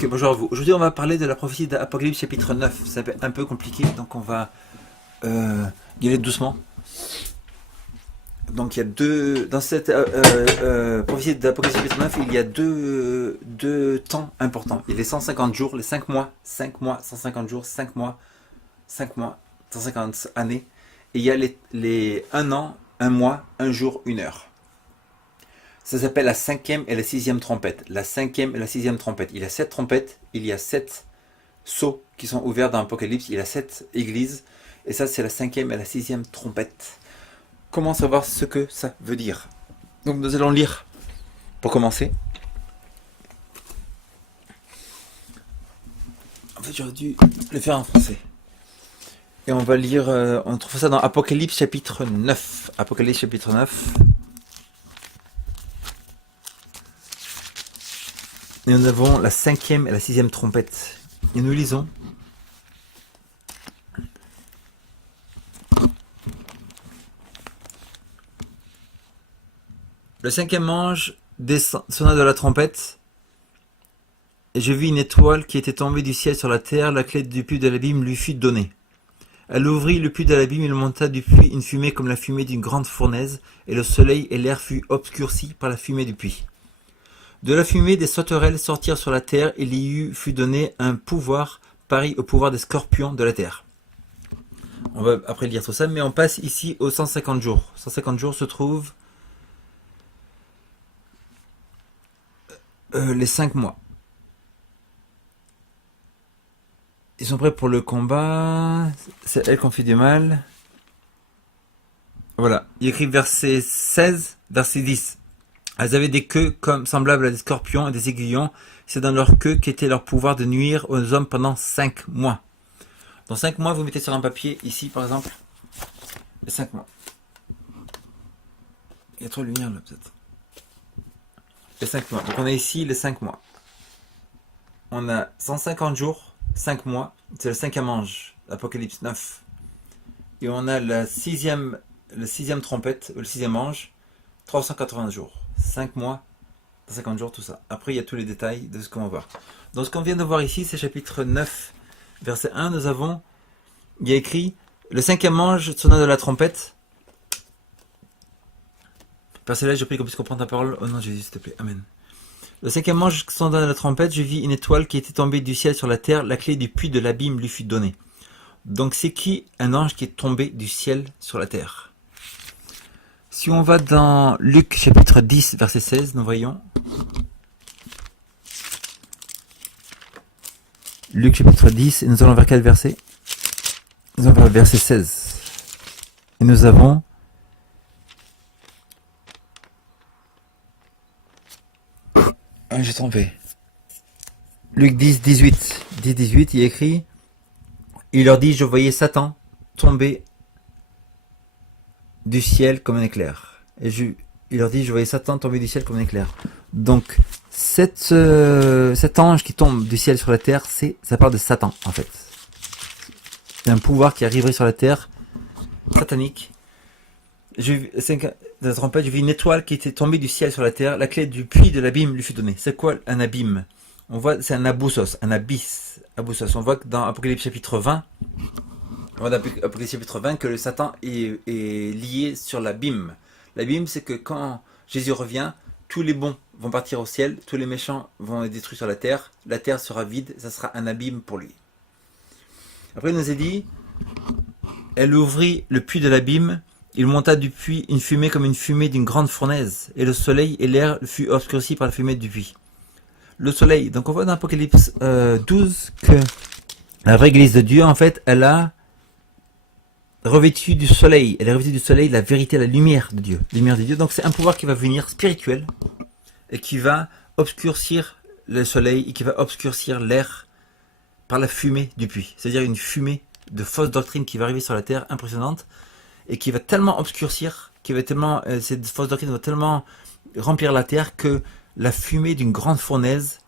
Ok, bonjour à vous. Aujourd'hui, on va parler de la prophétie d'Apocalypse chapitre 9. C'est un peu compliqué, donc on va y aller doucement. Donc, il y a deux. Dans cette prophétie d'Apocalypse chapitre 9, il y a deux temps importants. Il y a les 150 jours, les 5 mois, 150 jours, 5 mois, 5 mois, 150 années. Et il y a les 1 an, 1 mois, 1 jour, 1 heure. Ça s'appelle la 5e et la 6e trompette. La 5e et la 6e trompette. Il y a 7 trompettes, il y a 7 sceaux qui sont ouverts dans l'Apocalypse, il y a 7 églises, et ça c'est la 5e et la 6e trompette. Comment savoir ce que ça veut dire? Donc nous allons lire, pour commencer. En fait j'aurais dû le faire en français. Et on va lire, on trouve ça dans Apocalypse chapitre 9. Apocalypse chapitre 9. Et nous avons la 5e et la 6e trompette. Et nous lisons. Le 5e ange sonna de la trompette, et je vis une étoile qui était tombée du ciel sur la terre. La clé du puits de l'abîme lui fut donnée. Elle ouvrit le puits de l'abîme, il monta du puits une fumée comme la fumée d'une grande fournaise, et le soleil et l'air furent obscurcis par la fumée du puits. De la fumée, des sauterelles sortirent sur la terre, et il fut donné un pouvoir pareil au pouvoir des scorpions de la terre. On va après lire tout ça, mais on passe ici aux 150 jours. 150 jours se trouvent les 5 mois. Ils sont prêts pour le combat. C'est elles qu'on fait du mal. Voilà. Il écrit verset 16, verset 10. Elles avaient des queues comme semblables à des scorpions et des aiguillons. C'est dans leur queue qu'était leur pouvoir de nuire aux hommes pendant 5 mois. Dans 5 mois, vous mettez sur un papier, ici par exemple, les 5 mois. Il y a trop de lumière là peut-être. Les 5 mois. Donc on a ici les 5 mois. On a 150 jours, 5 mois. C'est le 5e ange, Apocalypse 9. Et on a la 6e trompette, le 6e ange, 380 jours. 5 mois, 50 jours, tout ça. Après, il y a tous les détails de ce qu'on va voir. Donc, ce qu'on vient de voir ici, c'est chapitre 9, verset 1. Nous avons, il y a écrit, le 5e ange sonna de la trompette. Père Céleste, je prie qu'on puisse comprendre ta parole. Oh non, Jésus, s'il te plaît. Amen. Le 5e ange sonna de la trompette. Je vis une étoile qui était tombée du ciel sur la terre. La clé du puits de l'abîme lui fut donnée. Donc, c'est qui un ange qui est tombé du ciel sur la terre? Si on va dans Luc chapitre 10, verset 16, nous voyons. Luc chapitre 10, et nous allons vers quel verset? Nous allons vers le verset 16. Et nous avons... Ah, j'ai trompé. Luc 10, 18. 10, 18, il est écrit... Il leur dit, je voyais Satan tomber du ciel comme un éclair. Et il leur dit, je voyais Satan tomber du ciel comme un éclair. Donc, cet ange qui tombe du ciel sur la terre, ça parle de Satan, en fait. C'est un pouvoir qui arriverait sur la terre, satanique. Dans la trompette, je vis une étoile qui était tombée du ciel sur la terre. La clé du puits de l'abîme lui fut donnée. C'est quoi un abîme? On voit, c'est un abyssos, un abysse. Abyssos. On voit que dans Apocalypse chapitre 20, Apocalypse chapitre 20, que le Satan est lié sur l'abîme. L'abîme, c'est que quand Jésus revient, tous les bons vont partir au ciel, tous les méchants vont être détruits sur la terre sera vide, ça sera un abîme pour lui. Après, il nous est dit, elle ouvrit le puits de l'abîme, il monta du puits une fumée comme une fumée d'une grande fournaise, et le soleil et l'air furent obscurcis par la fumée du puits. Le soleil, donc on voit dans Apocalypse 12 que la vraie église de Dieu, en fait, elle a revêtue du soleil. Elle est revêtue du soleil, la vérité, la lumière de Dieu. Lumière de Dieu. Donc c'est un pouvoir qui va venir spirituel et qui va obscurcir le soleil et qui va obscurcir l'air par la fumée du puits. C'est-à-dire une fumée de fausse doctrine qui va arriver sur la terre, impressionnante, et qui va tellement obscurcir, cette fausse doctrine va tellement remplir la terre que la fumée d'une grande fournaise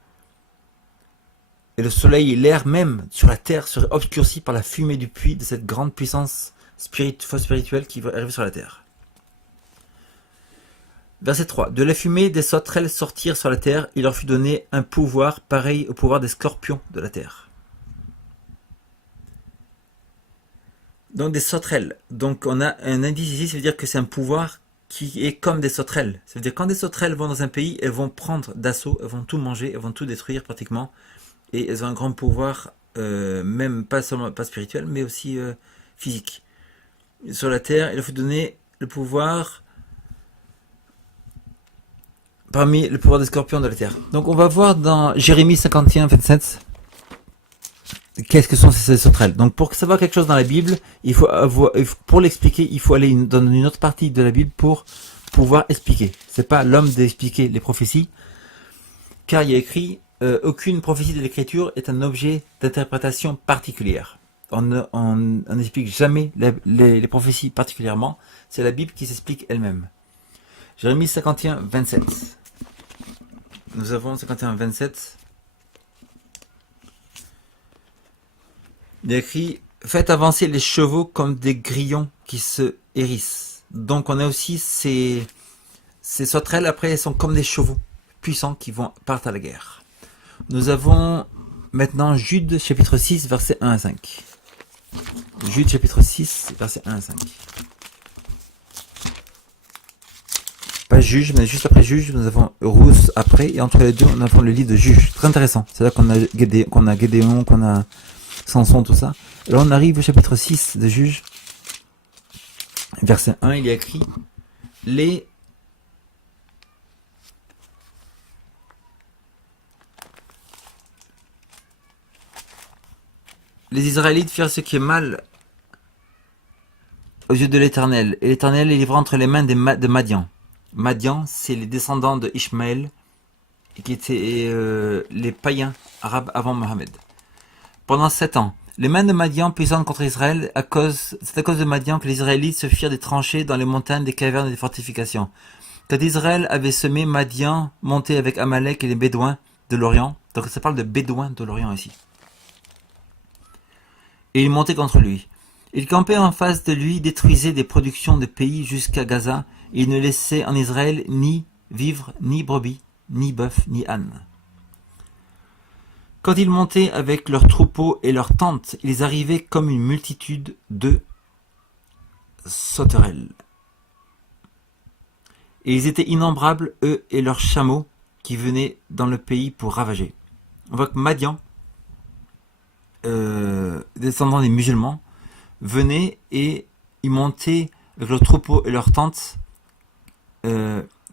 et le soleil et l'air même sur la terre seraient obscurcis par la fumée du puits de cette grande puissance fausse spirituelle qui va arriver sur la terre. Verset 3. De la fumée des sauterelles sortirent sur la terre, il leur fut donné un pouvoir pareil au pouvoir des scorpions de la terre. Donc des sauterelles. Donc on a un indice ici, ça veut dire que c'est un pouvoir qui est comme des sauterelles. Ça veut dire que quand des sauterelles vont dans un pays, elles vont prendre d'assaut, elles vont tout manger, elles vont tout détruire pratiquement. Et elles ont un grand pouvoir, même pas seulement pas spirituel, mais aussi physique. Sur la terre, il leur fut donné le pouvoir parmi le pouvoir des scorpions de la terre. Donc on va voir dans Jérémie 51, 27, qu'est-ce que sont ces sauterelles. Donc pour savoir quelque chose dans la Bible, pour l'expliquer, il faut aller dans une autre partie de la Bible pour pouvoir expliquer. C'est pas l'homme d'expliquer les prophéties, car il y a écrit aucune prophétie de l'Écriture est un objet d'interprétation particulière. On n'explique jamais les prophéties particulièrement, c'est la Bible qui s'explique elle-même. Jérémie 51, 27. Nous avons 51, 27. Il y a écrit « Faites avancer les chevaux comme des grillons qui se hérissent ». Donc on a aussi ces sauterelles, après elles sont comme des chevaux puissants qui partent à la guerre. Nous avons maintenant Jude chapitre 6 versets 1 à 5. Jude chapitre 6 versets 1 à 5. Pas Juge, mais juste après Juge, nous avons Ruth après, et entre les deux, on avons le livre de Juge. Très intéressant. C'est là qu'on a Gédéon, qu'on a Samson, tout ça. Et là, on arrive au chapitre 6 de Juge. Verset 1, il y a écrit les Israélites firent ce qui est mal aux yeux de l'Éternel, et l'Éternel les livra entre les mains de Madian. Madian, c'est les descendants de Ishmaël, qui étaient les païens arabes avant Mohammed. Pendant 7 ans, les mains de Madian puissantes contre Israël, c'est à cause de Madian que les Israélites se firent des tranchées dans les montagnes, des cavernes et des fortifications. Quand Israël avait semé, Madian montait avec Amalek et les Bédouins de l'Orient. Donc ça parle de Bédouins de l'Orient ici. Et il montait contre lui. Il campait en face de lui, détruisait des productions de pays jusqu'à Gaza, et il ne laissait en Israël ni vivre, ni brebis, ni bœuf, ni âne. Quand ils montaient avec leurs troupeaux et leurs tentes, ils arrivaient comme une multitude de sauterelles. Et ils étaient innombrables, eux et leurs chameaux, qui venaient dans le pays pour ravager. On voit que Madian, descendants des musulmans, venaient et ils montaient avec leurs troupeaux et leurs tentes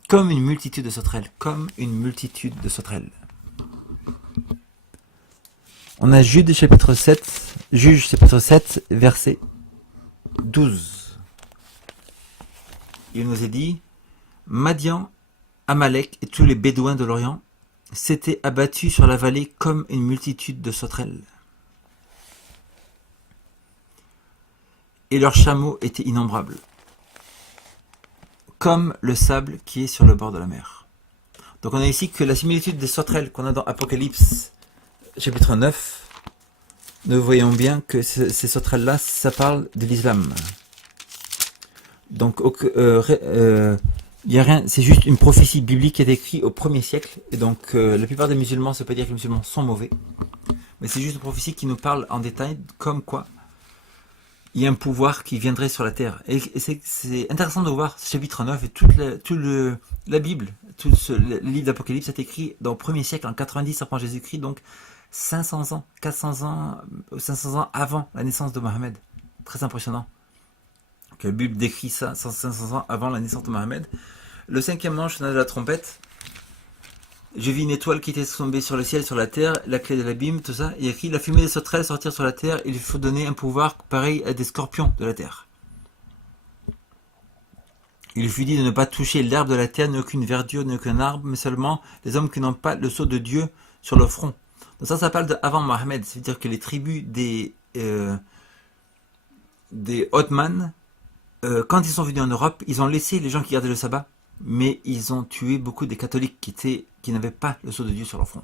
comme une multitude de sauterelles. Comme une multitude de sauterelles. On a Juge chapitre 7, verset 12. Il nous est dit, Madian, Amalek et tous les Bédouins de l'Orient s'étaient abattus sur la vallée comme une multitude de sauterelles. Et leurs chameaux étaient innombrables, comme le sable qui est sur le bord de la mer. Donc on a ici que la similitude des sauterelles qu'on a dans Apocalypse chapitre 9, nous voyons bien que ces sauterelles-là, ça parle de l'islam. Donc y a rien, c'est juste une prophétie biblique qui est écrite au 1er siècle. Et donc la plupart des musulmans, ça ne veut pas dire que les musulmans sont mauvais, mais c'est juste une prophétie qui nous parle en détail comme quoi il y a un pouvoir qui viendrait sur la terre. Et c'est intéressant de voir ce chapitre 9 et toute la Bible, le livre d'Apocalypse est écrit dans le 1er siècle, en 90 après Jésus-Christ, donc 500 ans, 400 ans avant la naissance de Mohammed. Très impressionnant que la Bible décrit ça 500 ans avant la naissance de Mohammed. Le 5e ange sonna de la trompette. Je vis une étoile qui était tombée sur le ciel, sur la terre, la clé de l'abîme, tout ça. Il y a écrit, la fumée des sauterelles sortir sur la terre, il faut donner un pouvoir pareil à des scorpions de la terre. Il lui fut dit de ne pas toucher l'herbe de la terre, ni aucune verdure, ni aucun arbre, mais seulement les hommes qui n'ont pas le sceau de Dieu sur le front. Donc ça parle d'avant Mohammed, c'est-à-dire que les tribus des Ottomans, quand ils sont venus en Europe, ils ont laissé les gens qui gardaient le sabbat, mais ils ont tué beaucoup des catholiques qui n'avaient pas le sceau de Dieu sur leur front.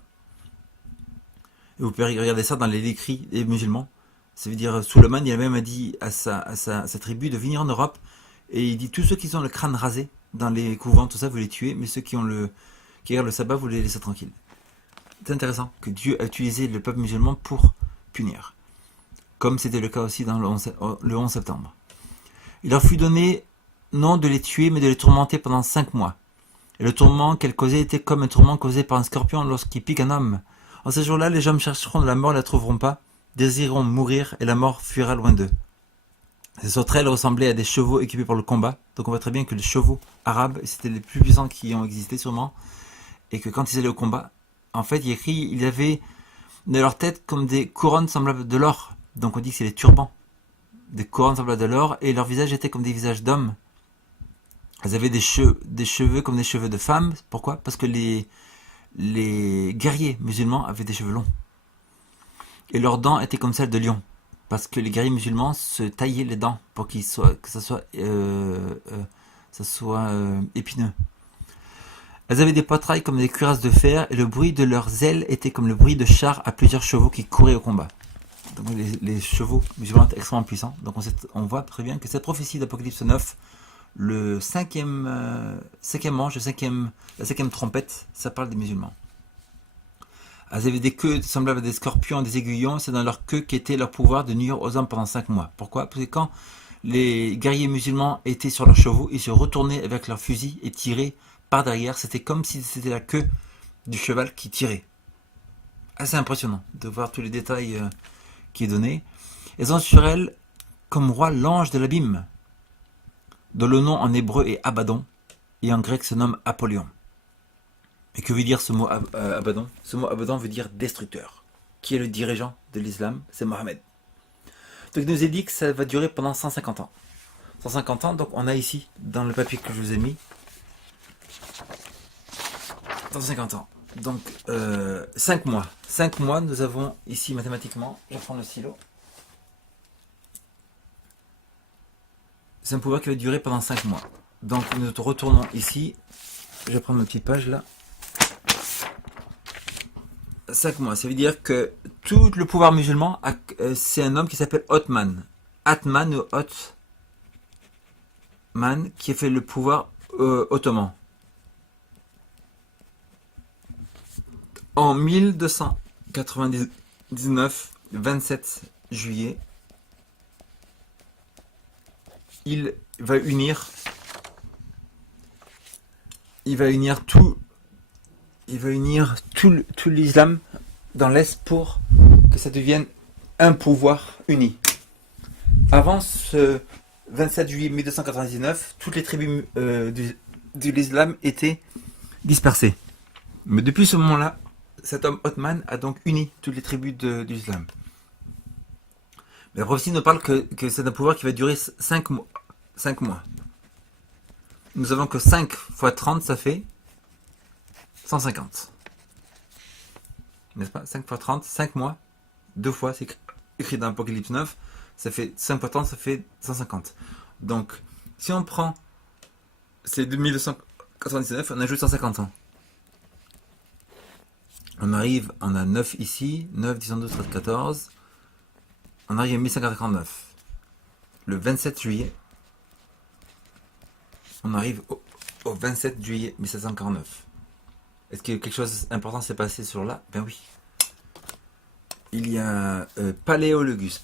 Et vous pouvez regarder ça dans les écrits des musulmans. Ça veut dire, Suleiman, il a même dit à sa tribu de venir en Europe, et il dit, tous ceux qui ont le crâne rasé, dans les couvents, tout ça, vous les tuez, mais ceux qui gardent le sabbat, vous les laissez tranquilles. C'est intéressant que Dieu a utilisé le peuple musulman pour punir. Comme c'était le cas aussi dans le 11 septembre. Il leur fut donné non de les tuer, mais de les tourmenter pendant 5 mois. Et le tourment qu'elle causait était comme un tourment causé par un scorpion lorsqu'il pique un homme. En ces jours-là, les hommes chercheront de la mort et la trouveront pas, désireront mourir et la mort fuira loin d'eux. Ces sauterelles ressemblaient à des chevaux équipés pour le combat. Donc on voit très bien que les chevaux arabes, c'était les plus puissants qui ont existé sûrement, et que quand ils allaient au combat, en fait, il écrit, ils avaient de leur tête comme des couronnes semblables de l'or. Donc on dit que c'est les turbans, des couronnes semblables de l'or, et leurs visages étaient comme des visages d'hommes. Elles avaient des cheveux comme des cheveux de femmes. Pourquoi? Parce que les guerriers musulmans avaient des cheveux longs. Et leurs dents étaient comme celles de lions. Parce que les guerriers musulmans se taillaient les dents pour que ça soit épineux. Elles avaient des poitrails comme des cuirasses de fer et le bruit de leurs ailes était comme le bruit de chars à plusieurs chevaux qui couraient au combat. Donc les chevaux musulmans étaient extrêmement puissants. Donc on voit très bien que cette prophétie d'Apocalypse 9, le cinquième ange, la cinquième trompette, ça parle des musulmans. Elles avaient des queues semblables à des scorpions, des aiguillons, c'est dans leur queue qu'était leur pouvoir de nuire aux hommes pendant 5 mois. Pourquoi? Parce que quand les guerriers musulmans étaient sur leurs chevaux, ils se retournaient avec leurs fusils et tiraient par derrière. C'était comme si c'était la queue du cheval qui tirait. Assez impressionnant de voir tous les détails qui est donné. Elles ont sur elles comme roi l'ange de l'abîme, dont le nom en hébreu est Abaddon, et en grec se nomme Apollyon. Et que veut dire ce mot Abaddon? Ce mot Abaddon veut dire destructeur. Qui est le dirigeant de l'islam? C'est Mohammed. Donc il nous est dit que ça va durer pendant 150 ans. 150 ans, donc on a ici, dans le papier que je vous ai mis, 150 ans. Donc 5 mois. 5 mois, nous avons ici mathématiquement, je prends le stylo. C'est un pouvoir qui va durer pendant 5 mois. Donc nous retournons ici. Je vais prendre ma petite page là. 5 mois, ça veut dire que tout le pouvoir musulman, c'est un homme qui s'appelle Othman. Atman ou Othman, qui a fait le pouvoir ottoman. En 1299, 27 juillet, il va unir tout l'islam dans l'Est pour que ça devienne un pouvoir uni. Avant ce 27 juillet 1299, toutes les tribus de l'islam étaient dispersées. Mais depuis ce moment-là, cet homme Othman a donc uni toutes les tribus de l'islam. Mais la prophétie nous parle que c'est un pouvoir qui va durer 5 mois. 5 mois. Nous avons que 5 fois 30, ça fait 150. N'est-ce pas? 5 fois 30, 5 mois, 2 fois, c'est écrit dans Apocalypse 9, ça fait 5 fois 30, ça fait 150. Donc, si on prend ces 2299, on ajoute 150 ans. On a 9 ici, 9, 10, 12, 13, 14. On arrive à 1549. Le 27 juillet, on arrive au 27 juillet 1749. Est-ce que quelque chose d'important s'est passé sur là? Ben oui. Il y a Palaéologus,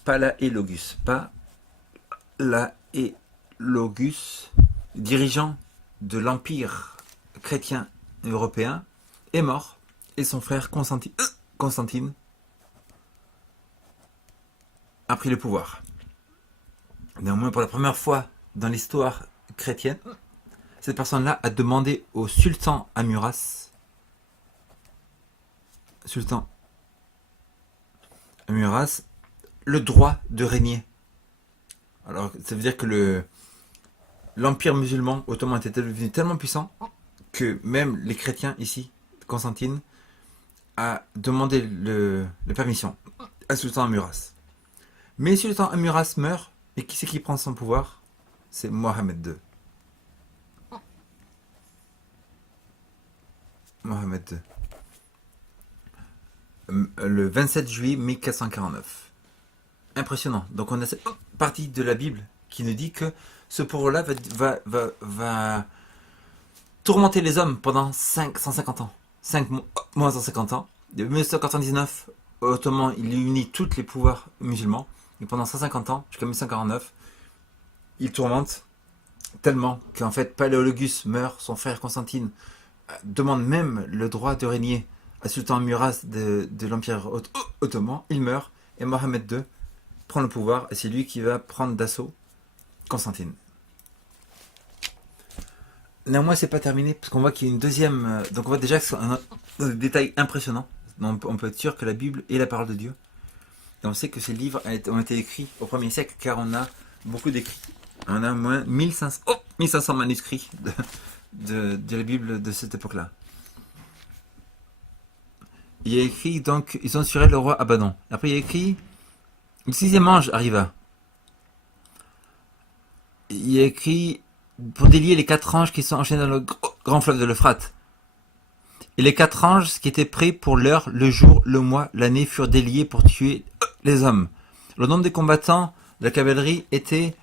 dirigeant de l'empire chrétien européen, est mort et son frère Constantine a pris le pouvoir. Néanmoins, pour la première fois dans l'histoire chrétienne, cette personne-là a demandé au sultan Amuras le droit de régner. Alors, ça veut dire que l'empire musulman ottoman était devenu tellement puissant que même les chrétiens ici, Constantine, a demandé la permission à sultan Amuras. Mais sultan Amuras meurt, et qui c'est qui prend son pouvoir? C'est Mohammed II. Mohammed II. Le 27 juillet 1449. Impressionnant. Donc on a cette partie de la Bible qui nous dit que ce pouvoir-là va tourmenté les hommes pendant 550 ans. 5 moins 150 ans. De 1999, Ottoman, il unit tous les pouvoirs musulmans. Et pendant 150 ans, jusqu'à 1149, il tourmente tellement qu'en fait, Paléologus meurt, son frère Constantine demande même le droit de régner à Sultan Muraz de l'Empire ottoman. Il meurt et Mohamed II prend le pouvoir et c'est lui qui va prendre d'assaut Constantine. Néanmoins, c'est pas terminé parce qu'on voit qu'il y a une deuxième. Donc, on voit déjà que c'est un détail impressionnant. Donc, on peut être sûr que la Bible est la parole de Dieu. Et on sait que ces livres ont été écrits au 1er siècle car on a beaucoup d'écrits. On a moins 1500 manuscrits de la Bible de cette époque-là. Il y a écrit donc ils censuraient le roi Abaddon. Après, il y a écrit le 6e ange arriva. Il y a écrit pour délier les 4 anges qui sont enchaînés dans le grand fleuve de l'Euphrate. Et les 4 anges qui étaient prêts pour l'heure, le jour, le mois, l'année furent déliés pour tuer les hommes. Le nombre des combattants de la cavalerie était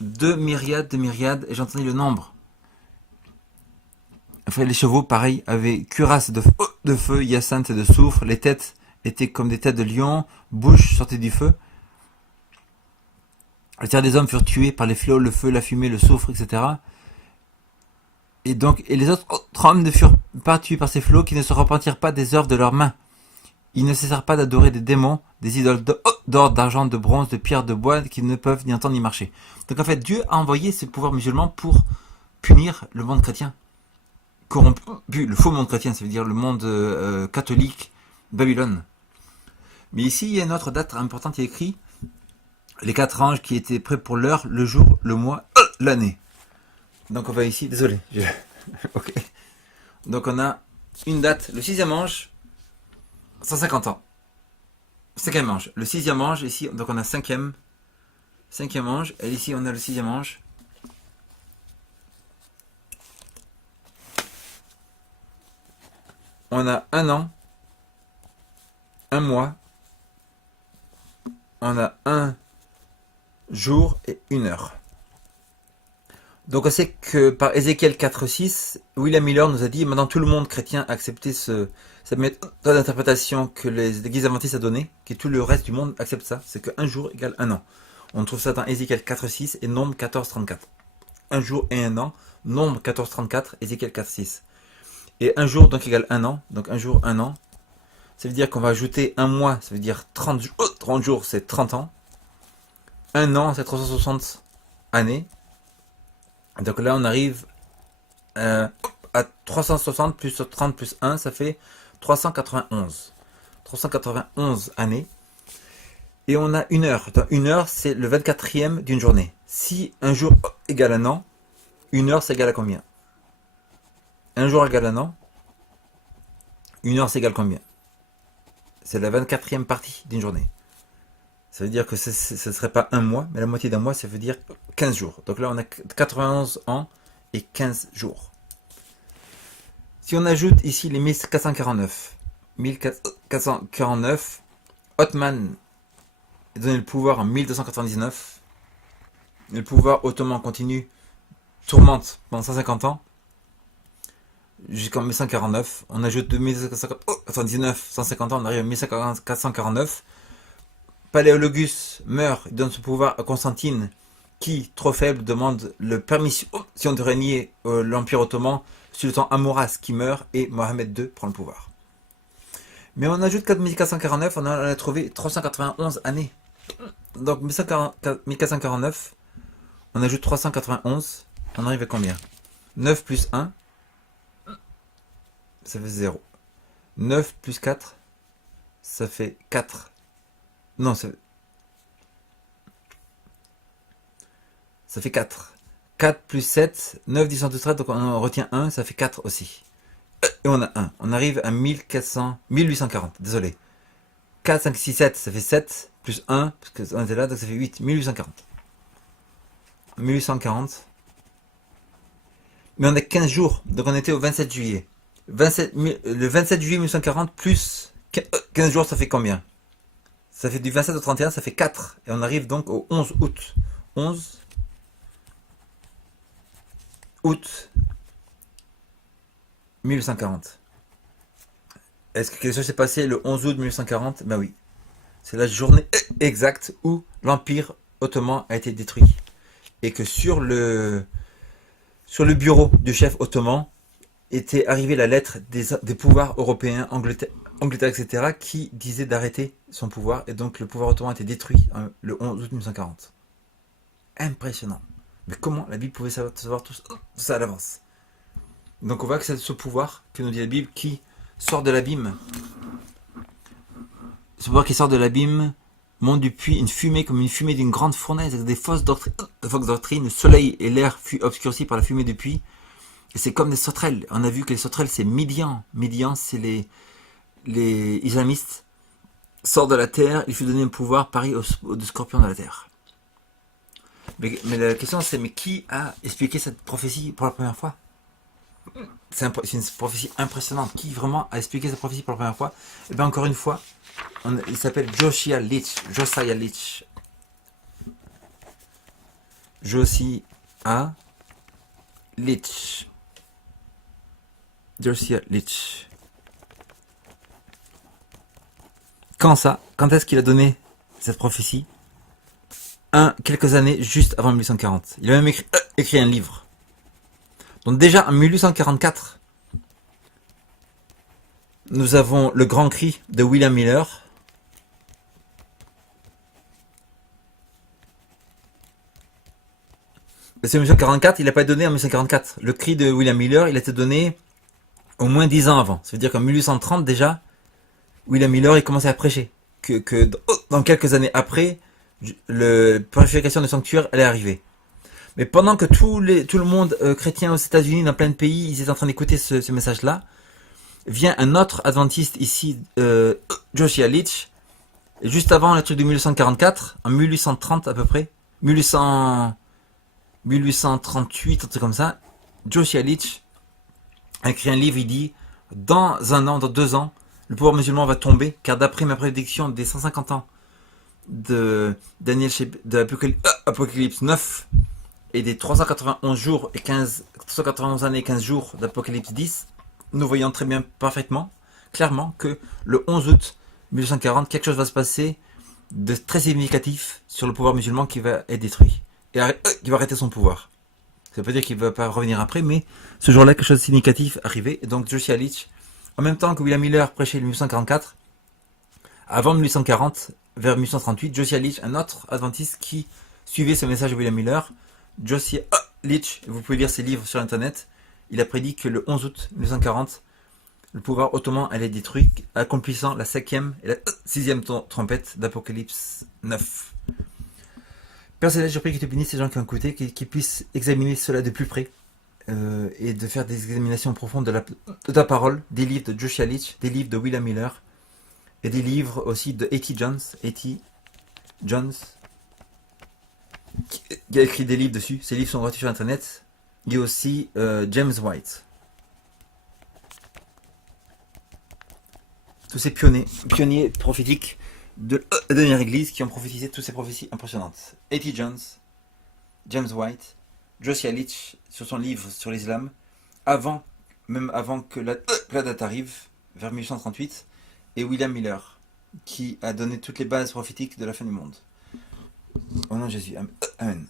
2 myriades de myriades, et j'entendis le nombre. Enfin, les chevaux, pareil, avaient cuirasses de feu, hyacinthe et de soufre. Les têtes étaient comme des têtes de lion, bouche sortait du feu. Les tiers des hommes furent tués par les flots, le feu, la fumée, le soufre, etc. Et les autres hommes ne furent pas tués par ces flots qui ne se repentirent pas des œuvres de leurs mains. Ils ne cessèrent pas d'adorer des démons, des idoles d'or, d'argent, de bronze, de pierre, de bois, qui ne peuvent ni entendre ni marcher. Donc en fait, Dieu a envoyé ses pouvoirs musulmans pour punir le monde chrétien. Corrompu, le faux monde chrétien, ça veut dire le monde catholique, Babylone. Mais ici, il y a une autre date importante, il y a écrit les 4 anges qui étaient prêts pour l'heure, le jour, le mois, l'année. Donc on va ici, désolé. Ok. Donc on a une date, le 6e ange, 150 ans. 5e ange. Le 6e ange, ici, donc on a 5e ange, et ici on a le 6e ange. On a 1 an, 1 mois, on a 1 jour et 1 heure. Donc on sait que par Ézéchiel 4.6, William Miller nous a dit, maintenant tout le monde chrétien a accepté cette méthode d'interprétation que les églises adventistes a donnée, que tout le reste du monde accepte ça, c'est que 1 jour égale 1 an. On trouve ça dans Ézéchiel 4.6 et Nombre 14.34. 1 jour et 1 an, Nombre 14.34, Ézéchiel 4.6. Et 1 jour donc égale 1 an, donc 1 jour, 1 an. Ça veut dire qu'on va ajouter 1 mois, ça veut dire 30 jours, c'est 30 ans. 1 an, c'est 360 années. Donc là, on arrive à 360 plus 30 plus 1, ça fait 391. 391 années. Et on a 1 heure. Donc 1 heure, c'est le 24e d'une journée. Si un jour égale 1 an, 1 heure, c'est égal à combien? 1 jour égale 1 an. 1 heure, c'est égal à combien? C'est la 24e partie d'une journée. Ça veut dire que ce ne serait pas 1 mois, mais la moitié d'un mois, ça veut dire 15 jours. Donc là, on a 91 ans et 15 jours. Si on ajoute ici les 1449, Othman est donné le pouvoir en 1299. Le pouvoir ottoman continue, tourmente pendant 150 ans, jusqu'en 1149. On ajoute de 1299, 150 ans, on arrive à 1449. Paléologus meurt, il donne ce pouvoir à Constantine, qui, trop faible, demande le permission de régner l'Empire ottoman, sultan Amouras qui meurt, et Mohamed II prend le pouvoir. Mais on ajoute 1449, on a trouvé 391 années. Donc 1449, on ajoute 391, on arrive à combien? 9 plus 1, ça fait 0. 9 plus 4, ça fait 4. Non, ça fait 4. 4 plus 7, 9, 10, 12, 13, donc on retient 1, ça fait 4 aussi. Et on a 1. On arrive à 1840, désolé. 4, 5, 6, 7, ça fait 7, plus 1, parce qu'on était là, donc ça fait 8, 1840. 1840. Mais on a 15 jours, donc on était au 27 juillet. Le 27 juillet 1840 plus 15 jours, ça fait combien? Ça fait du 27 au 31, ça fait 4. Et on arrive donc au 11 août. 11 août 1840. Est-ce que quelque chose s'est passé le 11 août 1840? Ben oui. C'est la journée exacte où l'Empire ottoman a été détruit. Et que sur le bureau du chef ottoman était arrivée la lettre des pouvoirs européens, Angleterre, etc., qui disait d'arrêter son pouvoir. Et donc le pouvoir ottoman a été détruit le 11 août 1940. Impressionnant. Mais comment la Bible pouvait savoir tout ça à l'avance? Donc on voit que c'est ce pouvoir que nous dit la Bible qui sort de l'abîme. Ce pouvoir qui sort de l'abîme monte du puits une fumée comme une fumée d'une grande fournaise avec des fausses doctrines. Le soleil et l'air fut obscurcis par la fumée du puits. Et c'est comme des sauterelles. On a vu que les sauterelles, c'est Midian. Midian, c'est les islamistes. Sort de la terre, il fut donné un pouvoir pareil au scorpion de la terre. Mais la question c'est, mais qui a expliqué cette prophétie pour la première fois? C'est une prophétie impressionnante. Qui vraiment a expliqué cette prophétie pour la première fois? Et bien encore une fois, il s'appelle Josiah Litch. Josiah Litch. Josiah Litch. Josiah Litch. Quand ça? Quand est-ce qu'il a donné cette prophétie? Quelques années juste avant 1840. Il a même écrit un livre. Donc déjà en 1844, nous avons le grand cri de William Miller. C'est en 1844, il n'a pas été donné en 1844. Le cri de William Miller, il a été donné au moins 10 ans avant. Ça veut dire qu'en 1830 déjà, William Miller il commençait à prêcher. Que dans quelques années après, la purification du sanctuaire allait arriver. Mais pendant que tout le monde chrétien aux États-Unis, dans plein de pays, ils étaient en train d'écouter ce message-là, vient un autre adventiste ici, Josiah Litch, juste avant le truc de 1844, en 1830 à peu près, 1838, un truc comme ça, Josiah Litch a écrit un livre, il dit, dans 1 an, dans 2 ans, le pouvoir musulman va tomber, car d'après ma prédiction des 150 ans de Apocalypse 9, et des 391 jours et 391 années et 15 jours d'Apocalypse 10, nous voyons très bien, parfaitement, clairement, que le 11 août 1840, quelque chose va se passer de très significatif sur le pouvoir musulman qui va être détruit. Et qui va arrêter son pouvoir. Ça veut pas dire qu'il ne va pas revenir après, mais ce jour-là, quelque chose de significatif arrivait. Et donc Josiah Litch, en même temps que William Miller prêchait le 1844, avant 1840, vers 1838, Josiah Litch, un autre adventiste qui suivait ce message de William Miller, Josiah Litch, vous pouvez lire ses livres sur internet, il a prédit que le 11 août 1940, le pouvoir ottoman allait être détruit, accomplissant la 5e et la 6e trompette d'Apocalypse 9. Père Céleste, je prie que tu bénisses ces gens qui ont écouté, qu'ils puissent examiner cela de plus près, et de faire des examinations profondes de ta parole, des livres de Josiah Litch, des livres de William Miller, et des livres aussi de A.T. Jones, qui a écrit des livres dessus. Ces livres sont gratuits sur internet. Il y a aussi James White. Tous ces pionniers prophétiques de la dernière église qui ont prophétisé toutes ces prophéties impressionnantes. A.T. Jones, James White, Josiah Litch sur son livre sur l'islam, même avant que la date arrive, vers 1838, et William Miller, qui a donné toutes les bases prophétiques de la fin du monde. Au nom de Jésus. Amen.